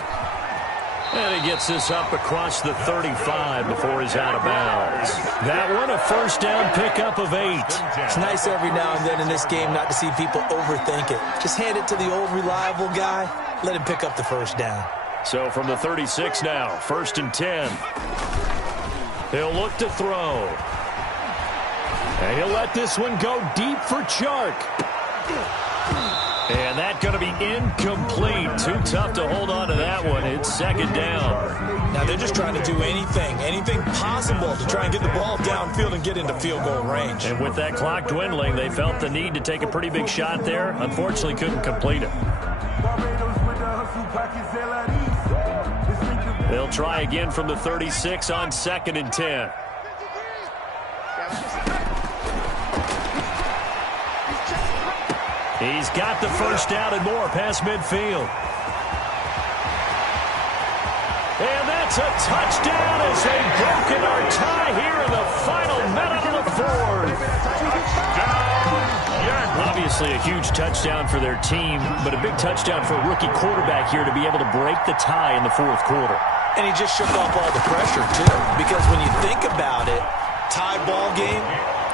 And he gets this up across the 35 before he's out of bounds. That one, a 1st down pickup of 8. It's nice every now and then in this game not to see people overthink it. Just hand it to the old reliable guy. Let him pick up the 1st down. So from the 36 now, 1st and 10. He'll look to throw. And he'll let this one go deep for Chark. And that's going to be incomplete. Too tough to hold on to that one. It's second down. Now they're just trying to do anything possible to try and get the ball downfield and get into field goal range. And with that clock dwindling, they felt the need to take a pretty big shot there. Unfortunately, couldn't complete it. They'll try again from the 36 on 2nd and 10. He's got the first down and more past midfield. And that's a touchdown as they've broken our tie here in the final minute of the fourth. Obviously a huge touchdown for their team, but a big touchdown for a rookie quarterback here to be able to break the tie in the fourth quarter. And he just shook off all the pressure, too, because when you think about it, tie ball game,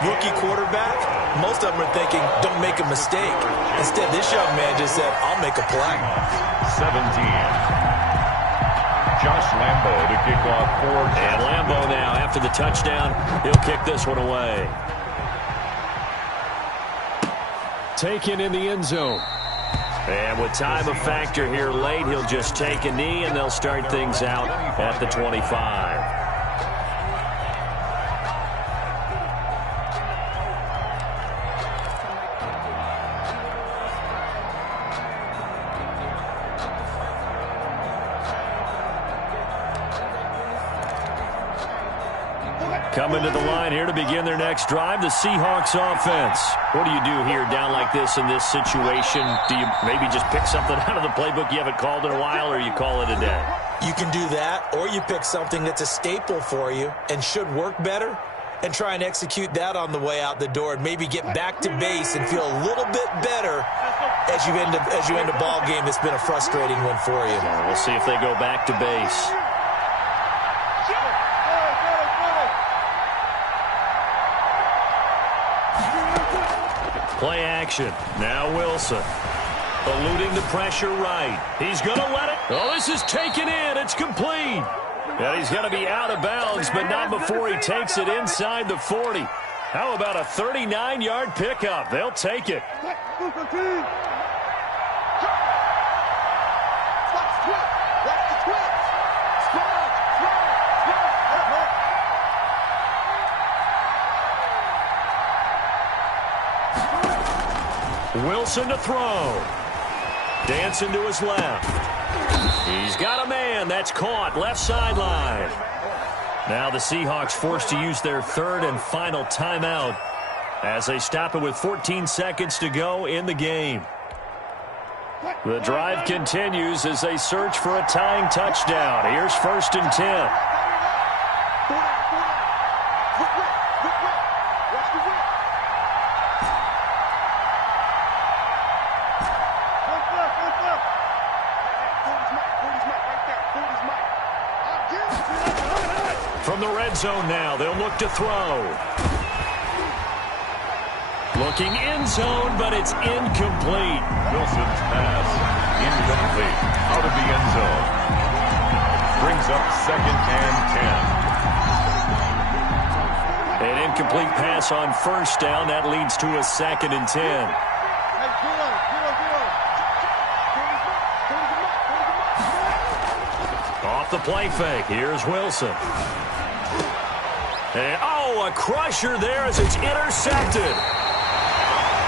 rookie quarterback, most of them are thinking, don't make a mistake. Instead, this young man just said, I'll make a play. 17. Josh Lambo to kick off for. And Lambo now, after the touchdown, he'll kick this one away. Taken in the end zone. And with time a factor here late, he'll just take a knee, and they'll start things out at the 25. Coming to the line here to begin their next drive, the Seahawks offense. What do you do here down like this in this situation? Do you maybe just pick something out of the playbook you haven't called in a while, or you call it a day? You can do that, or you pick something that's a staple for you and should work better and try and execute that on the way out the door and maybe get back to base and feel a little bit better as you end a ball game that's been a frustrating one for you. We'll see if they go back to base. Play action. Now Wilson. Eluding the pressure right. He's going to let it. Oh, this is taken in. It's complete. And he's going to be out of bounds, but not before he takes it inside the 40. How about a 39-yard pickup? They'll take it. Wilson to throw. Dancing to his left. He's got a man. That's caught. Left sideline. Now the Seahawks forced to use their third and final timeout as they stop it with 14 seconds to go in the game. The drive continues as they search for a tying touchdown. Here's 1st and 10. From the red zone now, they'll look to throw. Looking end zone, but it's incomplete. Wilson's pass incomplete. Out of the end zone. Brings up 2nd and 10. An incomplete pass on 1st down. That leads to a 2nd and 10. Off the play fake. Here's Wilson. And, oh, a crusher there as it's intercepted.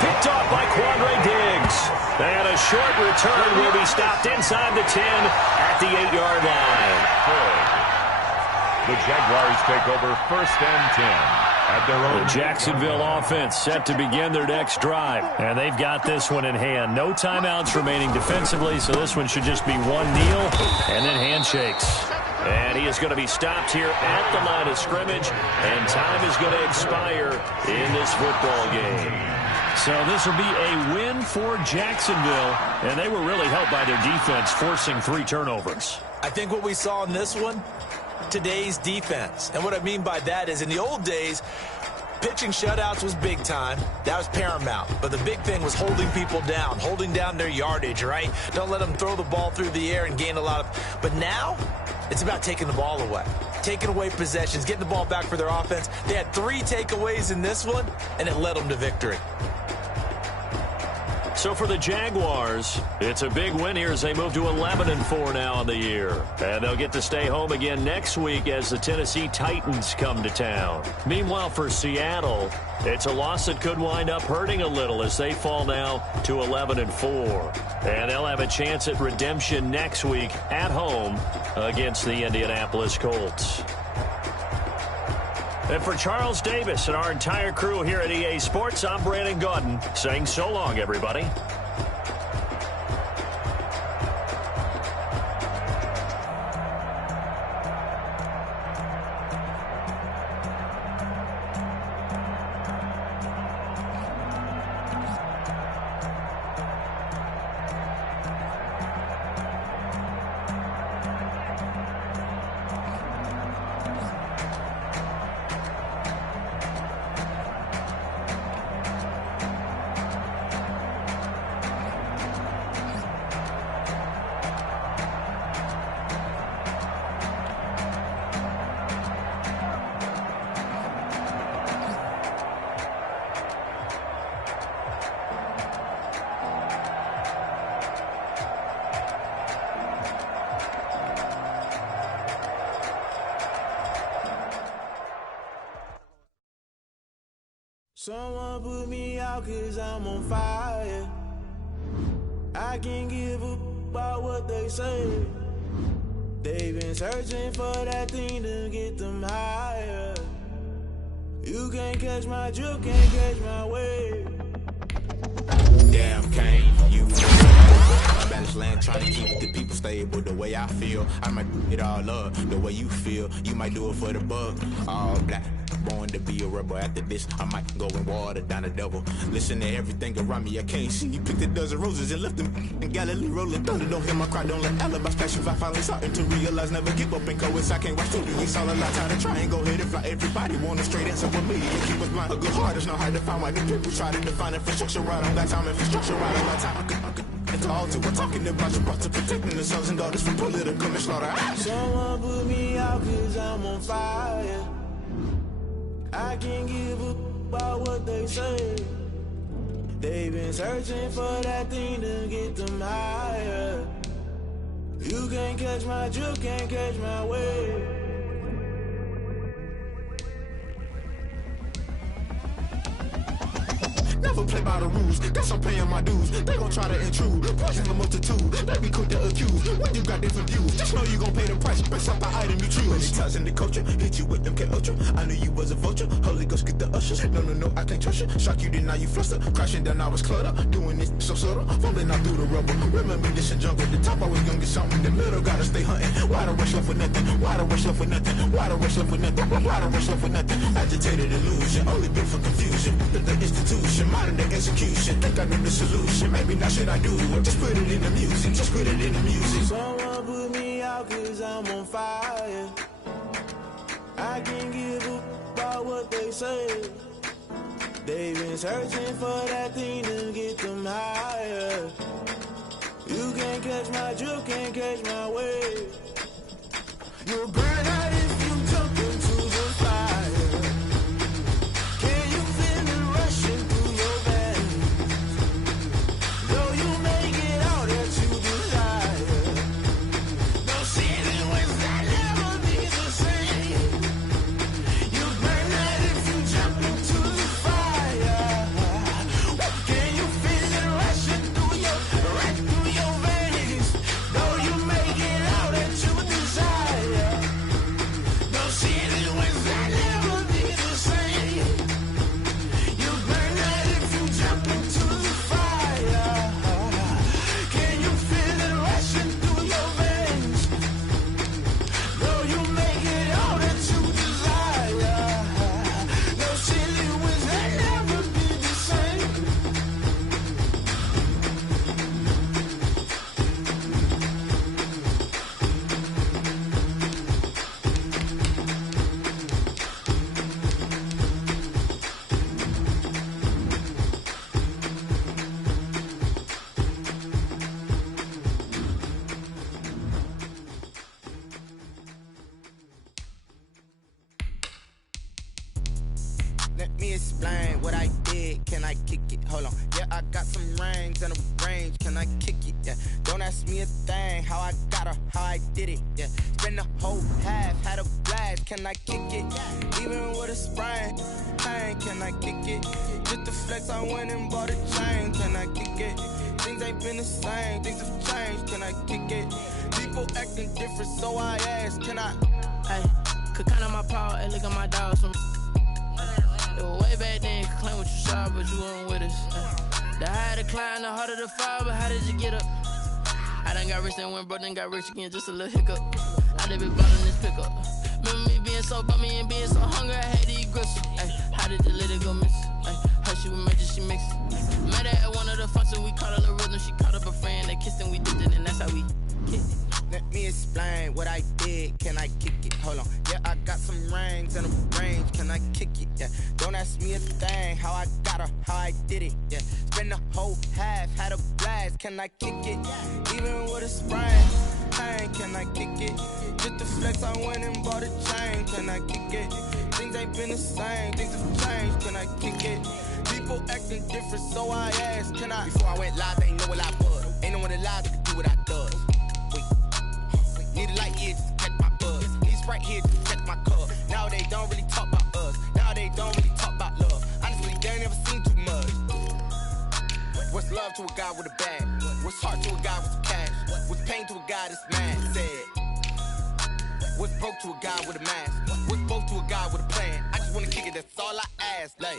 Picked off by Quandre Diggs. And a short return will be stopped inside the 10 at the 8-yard line. The Jaguars take over 1st and 10 at their own. The Jacksonville offense set to begin their next drive. And they've got this one in hand. No timeouts remaining defensively, so this one should just be one kneel and then handshakes. And he is going to be stopped here at the line of scrimmage, and time is going to expire in this football game. So this will be a win for Jacksonville, and they were really helped by their defense forcing 3 turnovers. I think what we saw in this one, today's defense. And what I mean by that is in the old days, pitching shutouts was big time. That was paramount. But the big thing was holding people down, holding down their yardage, right? Don't let them throw the ball through the air and gain a lot of. But now it's about taking the ball away, taking away possessions, getting the ball back for their offense. They had 3 takeaways in this one, and it led them to victory. So for the Jaguars, it's a big win here as they move to 11-4 now on the year. And they'll get to stay home again next week as the Tennessee Titans come to town. Meanwhile, for Seattle, it's a loss that could wind up hurting a little as they fall now to 11-4. And they'll have a chance at redemption next week at home against the Indianapolis Colts. And for Charles Davis and our entire crew here at EA Sports, I'm Brandon Gaudin saying so long, everybody. Someone put me out 'cause I'm on fire. I can't give up about what they say. They've been searching for that thing to get them higher. You can't catch my drift, can't catch my wave. Damn, Kane, you I'm baddest land trying to keep the people stable the way I feel. I might it all up the way you feel. You might do it for the buck. All black. Born to be a rebel. After this, I might go and water down the devil. Listen to everything around me, I can't see. You picked a dozen roses and left them in Galilee rolling thunder. Don't hear my cry, don't let alibis pass you. I finally starting to realize, never give up and go. I can't watch TV, it's all a lot. Time to try and go ahead and fly. Everybody want a straight answer with me. You keep us blind. A good heart is not hard to find. Why the people try to define infrastructure right? I don't got time, infrastructure right. I don't got time. I could all to. We're talking about your to protecting the sons and daughters from political slaughter. Someone put me out 'cause I'm on fire. I can't give up about what they say. They've been searching for that thing to get them higher. You can't catch my drift, can't catch my wave. Never play by the rules, guess I'm paying my dues. They gon' try to intrude, poison the multitude. They be quick to accuse, when you got different views. Just know you gon' pay the price, based off the item you choose. Many times in the culture, hit you with them K Ultra. I knew you was a vulture, Holy Ghost get the ushers. No, I can't trust you. Shock you, then now you fluster. Crashing down, I was cluttered. Doing this so subtle, falling out through the rubble. Remember this in jungle, the top always gonna get something. In the middle, gotta stay hunting. Why the rush left for nothing? Why the rush left for nothing? Why the rush left for nothing? Why the rush left for nothing? Agitated illusion, only built for confusion. The institution, modern day execution. Think I know the solution. Maybe not should I do it? Just put it in the music. Just put it in the music. Someone put me out 'cause I'm on fire. I can't give up about what they say. They've been searching for that thing to get them higher. You can't catch my drift, can't catch my wave. You'll burn out if you jump into the fire. Can you feel it rushing through your veins? Though you make it all that you desire. No city was that never be the same. You burn out if you jump into the fire. Can you feel it rushing through your veins? Though you make it all that you desire. explain what I did? Can I kick it? Hold on. Yeah, I got some rings and a range. Can I kick it? Yeah. Don't ask me a thing. How I got her, how I did it. Yeah. Spend the whole half, had a blast. Can I kick it? Even with a sprain, pain. Can I kick it? Just the flex, I went and bought a chain. Can I kick it? Things ain't been the same. Things have changed. Can I kick it? People acting different, so I ask. Can I? Hey, could count on my power and look at my dogs from. It was way back then, could claim what you saw, but you weren't with us. The higher the climb, the harder the fall, but how did you get up? I done got rich and went broke, then got rich again, just a little hiccup. I did be ballin' this pickup. Remember me being so bummy and being so hungry, I had to eat gristle. Ay, how did the little go miss? Ay, her she was major, she mixed. Met her at one of the functions, we caught a little rhythm, she caught up a friend, they kissed and we dipped it, and that's how we kicked it. Let me explain what I did. Can I kick it? Hold on. Yeah, I got some rings and a range. Can I kick it? Yeah. Don't ask me a thing. How I got her, how I did it. Yeah. Spend the whole half, had a blast. Can I kick it? Even with a sprain, pain. Can I kick it? Just the flex, I went and bought a chain. Can I kick it? Things ain't been the same. Things have changed. Can I kick it? People acting different, so I asked. Can I? Before I went live, they ain't know what I was. Ain't no one alive that could do what I does. Need a light here just to catch my buzz. Need Sprite here just to catch my cup. Now they don't really talk about us. Now they don't really talk about love. Honestly, they ain't never seen too much. What's love to a guy with a bag? What's heart to a guy with some cash? What's pain to a guy that's mad? Said. What's broke to a guy with a mask? What's broke to a guy with a plan? I just wanna kick it, that's all I ask. Like,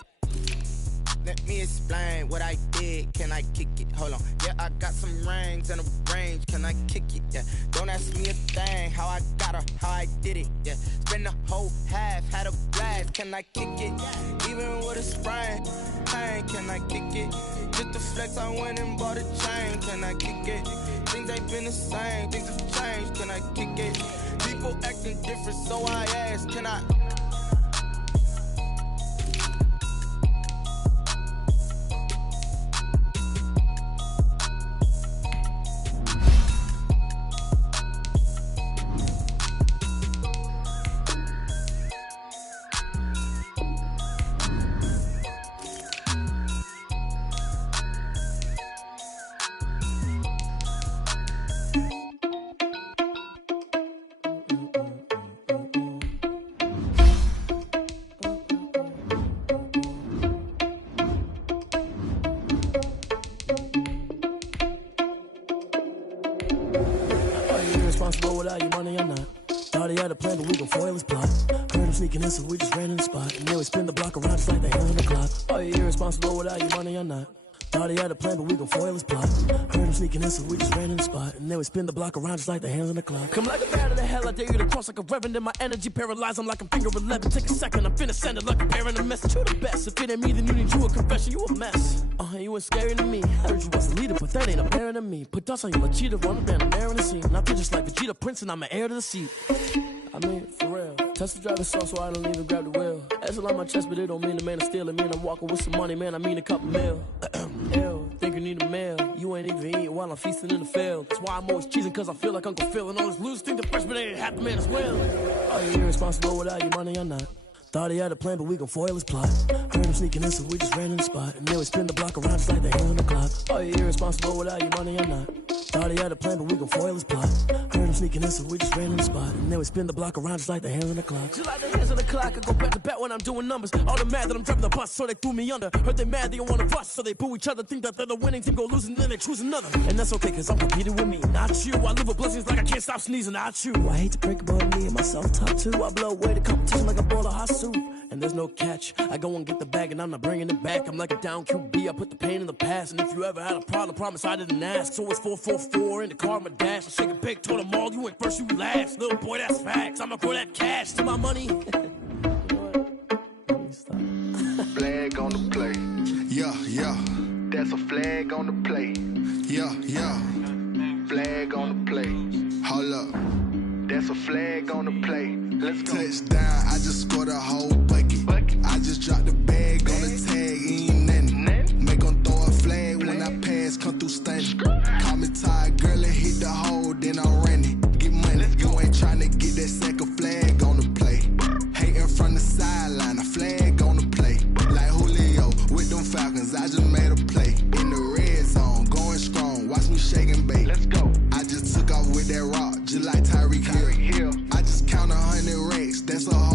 let me explain what I did. Can I kick it? Hold on. Yeah, I got some rings and a range. Can I kick it? Yeah. Don't ask me a thing. How I got her, how I did it. Yeah. Spend the whole half, had a blast. Can I kick it? Even with a sprain, pain. Can I kick it? Just the flex, I went and bought a chain. Can I kick it? Things ain't been the same. Things have changed. Can I kick it? People acting different, so I ask. Can I? Responsible without your money or not. Thought he had a plan, but we gon' foil his plot. Heard him sneaking in, so we just ran in the spot. And then we spin the block around just like the hands on the clock. Are you irresponsible without your money or not? Thought he had a plan, but we gon' foil his plot. Heard him sneaking in, so we just ran in the spot. And then we spin the block around just like the hands on the clock. Come like a bat of the hell, I dare you to cross like a reverend. And my energy paralyzed, I'm like I'm finger 11. Take a second, I'm finna send it like a parent a message. You the best, if it ain't me, then you need you a confession. You a mess, you ain't scary to me. Heard you was a leader, but that ain't apparent to me. Put dust on you, a cheater, run a band, I'm air in the scene. And I feel just like Vegeta Prince, and I'm an heir to the seat. I mean, for real. Touch the driver's sauce so I don't even grab the wheel. That's on my chest, but it don't mean the man is stealing. Man, I'm walking with some money, man, I mean a couple mil. Ew, think you need a meal. You ain't even eating while I'm feasting in the field. That's why I'm always cheesing, cause I feel like Uncle Phil. And all those losers think the freshman ain't half the man as well. Are you irresponsible without your money or not? Thought he had a plan, but we gon' foil his plot. Heard him sneaking in, so we just ran in the spot. And then we spin the block around just like the hands on the clock. Are you irresponsible without your money or not? Thought he had a plan, but we gon' foil his plot. Heard him sneaking in, so we just ran in the spot. And then we spin the block around just like the hands on the clock. Just like the hands on the clock, I go back to back when I'm doing numbers. All the mad that I'm driving the bus, so they threw me under. Heard they mad, they don't wanna bust, so they boo each other. Think that they're the winning team, go losing, then they choose another. And that's okay, cause I'm competing with me, not you. I live with blessings like I can't stop sneezing, not you. I hate to break about me and my self-talk too. I blow away the competition like a bowl of hot soup. And there's no catch, I go and get the bag and I'm not bringing it back. I'm like a down QB, I put the pain in the past. And if you ever had a problem, promise I didn't ask. So it's 444 in the car, my dash. I shake a big, told them all, you ain't first, you last. Little boy, that's facts, I'ma throw that cash to my money. Flag on the play. Yeah, yeah. That's a flag on the play. Yeah, yeah. Flag on the play. Hold up. That's a flag on the play. Let's go. Touchdown, I just scored a whole bucket. I just dropped the bag on the tag, ain't nothing. Make 'em throw a flag when I pass, come through stunning. Call me tired, girl, and hit the hole, then I'm running. Get money, you ain't tryna get that second flag on the play. Hating from the sideline, a flag on the play. Like Julio. Falcons, I just made a play. In the red zone, going strong, watch me shake and bake. Let's go. I just took off with that rock, just like Tyreek Hill. I just count 100 racks, that's a hard